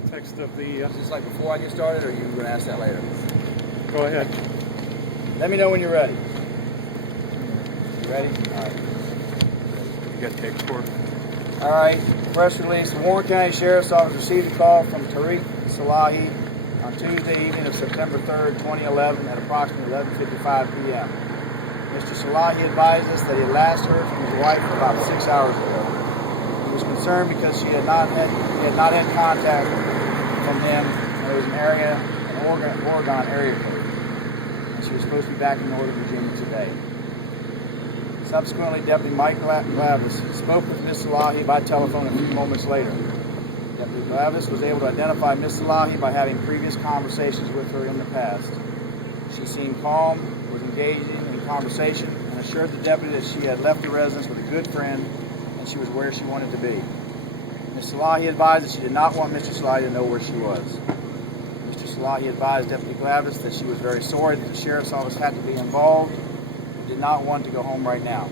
context of the... Is this like before I get started, or are you going to ask that later? Go ahead. Let me know when you're ready. You ready? All right. You got tape record? All right. Press release. The Warren County Sheriff's Office received a call from Tariq Salahi on Tuesday evening of September 3rd, 2011 at approximately 11:55 p.m. Mr. Salahi advised us that he had last heard from his wife about 6 hours ago. He was concerned because he had not had contact from him, and it was an Oregon area code, and she was supposed to be back in Northern Virginia today. Subsequently, Deputy Mike Glavis spoke with Ms. Salahi by telephone a few moments later. Deputy Glavis was able to identify Ms. Salahi by having previous conversations with her in the past. She seemed calm, was engaging in conversation, and assured the deputy that she had left the residence with a good friend and she was where she wanted to be. Ms. Salahi advised that she did not want Mr. Salahi to know where she was. Mr. Salahi advised Deputy Glavis that she was very sorry that the Sheriff's Office had to be involved and did not want to go home right now.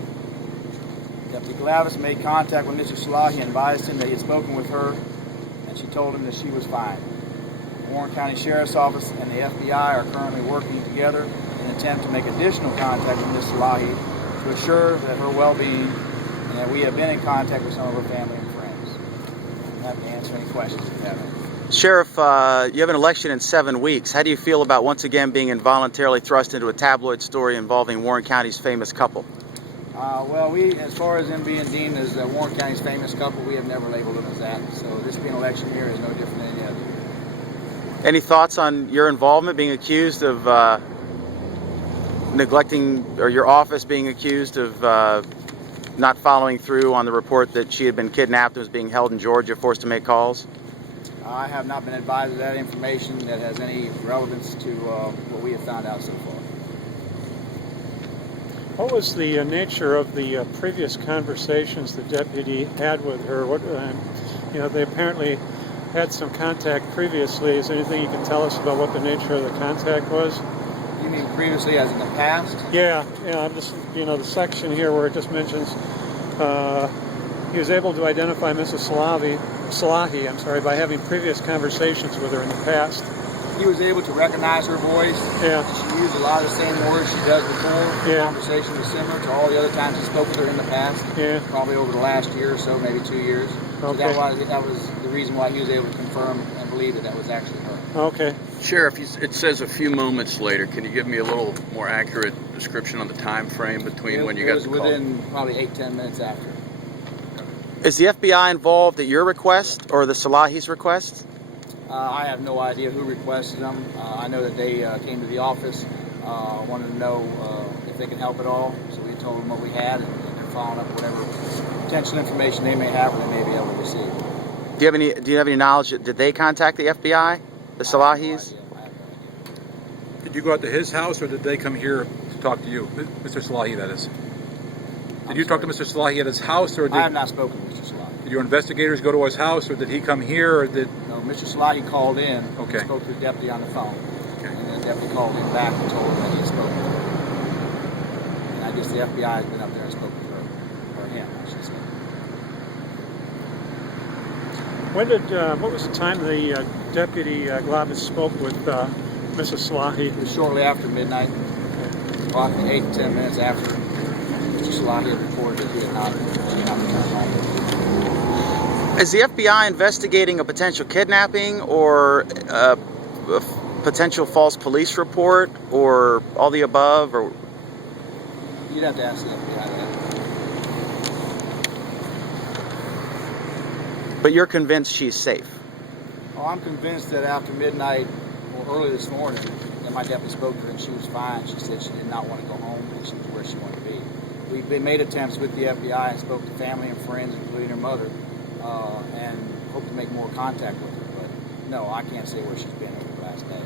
Deputy Glavis made contact with Mr. Salahi and advised him that he had spoken with her, and she told him that she was fine. The Warren County Sheriff's Office and the FBI are currently working together in an attempt to make additional contact with Ms. Salahi to assure that her well-being, and that we have been in contact with some of her family and friends. I'm happy to answer any questions if you have any. Sheriff, you have an election in 7 weeks. How do you feel about once again being involuntarily thrust into a tabloid story involving Warren County's famous couple? Well, as far as them being deemed as Warren County's famous couple, we have never labeled them as that. So this being an election year is no different than any other. Any thoughts on your involvement, being accused of neglecting, or your office being accused of not following through on the report that she had been kidnapped and was being held in Georgia, forced to make calls? I have not been advised of that information that has any relevance to what we have found out so far. What was the nature of the previous conversations the deputy had with her? They apparently had some contact previously. Is there anything you can tell us about what the nature of the contact was? You mean previously as in the past? Yeah, I'm just, the section here where it just mentions he was able to identify Mrs. Salahi, by having previous conversations with her in the past. He was able to recognize her voice. Yeah. She used a lot of the same words she does before. Yeah. The conversation was similar to all the other times he spoke with her in the past. Yeah. Probably over the last year or so, maybe 2 years. Okay. So that was the reason why he was able to confirm and believe that was actually her. Okay. Sheriff, it says a few moments later. Can you give me a little more accurate description on the time frame between when you got the call? It was within probably 8-10 minutes after. Is the FBI involved at your request or the Salahi's request? I have no idea who requested them. I know that they came to the office, wanted to know if they could help at all. So we told them what we had, and they're following up whatever potential information they may have or they may be able to receive. Do you have any knowledge? Did they contact the FBI, the Salahis? I have no idea. Did you go out to his house, or did they come here to talk to you, Mr. Salahi? That is. Did you talk to Mr. Salahi at his house, or I have not spoken to Mr. Salahi. Did your investigators go to his house, or did he come here, or did? No, Mr. Salahi called in. Okay. Spoke to the deputy on the phone. Okay. And the deputy called him back and told him that he had spoken to her. And I guess the FBI has been up there and spoken to her, or him, I should say. What was the time the deputy Glavis spoke with Mrs. Salahi? It was shortly after midnight, approximately 8 to 10 minutes after Mr. Salahi had reported that she had not returned home. Is the FBI investigating a potential kidnapping or a potential false police report, or all the above? Or You'd have to ask the FBI that. but you're convinced she's safe? Well, I'm convinced that after midnight, or early this morning, that my deputy spoke to her and she was fine. She said she did not want to go home and she was where she wanted to be. We made attempts with the FBI and spoke to family and friends, including her mother, and hope to make more contact with her. But no, I can't say where she's been over the last day.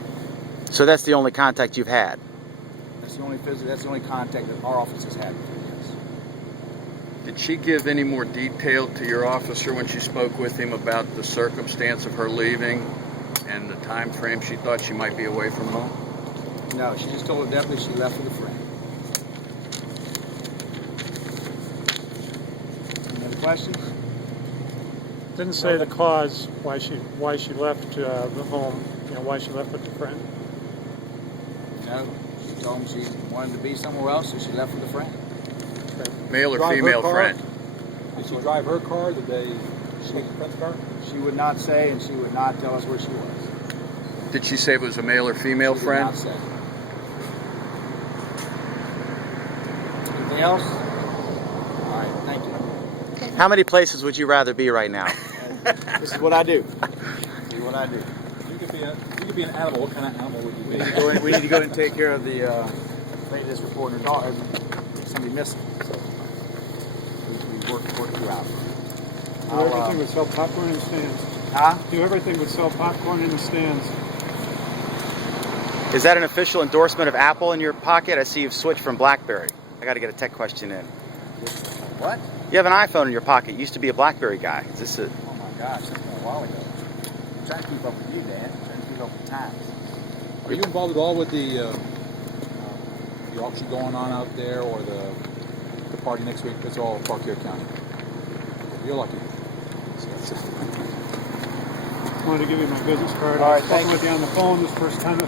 So that's the only contact you've had? That's the only contact that our office has had with her, yes. Did she give any more detail to your officer when she spoke with him about the circumstance of her leaving and the time frame she thought she might be away from home? No, she just told the deputy she left with a friend. Any other questions? Didn't say the cause why she left the home. You know, why she left with the friend. No, she told him she wanted to be somewhere else, so she left with a friend. Male or Drive her female car? friend? Did she drive her car? Did they take the friend's car? She would not say, and she would not tell us where she was. Did she say it was a male or female She did friend? not say. Anything else? All right, thank you. How many places would you rather be right now? This is what I do. This is what I do. You could be an animal. What kind of animal would you be? We need to go and take care of the lady that's reporting her dog. Somebody missing. So we work you out. Do everything but sell popcorn in the stands. Huh? Do everything but sell popcorn in the stands. Is that an official endorsement of Apple in your pocket? I see you've switched from BlackBerry. I got to get a tech question in. What? You have an iPhone in your pocket. You used to be a BlackBerry guy. Is this a... Oh my gosh, that's been a while ago. I'm trying to keep up with you, Dad. I'm trying to keep up with times. Are you involved at all with the auction going on out there, or the party next week? It's all Fauquier County. You're lucky. I wanted to give you my business card. All right, I was thank talking with you. you on the phone this first time.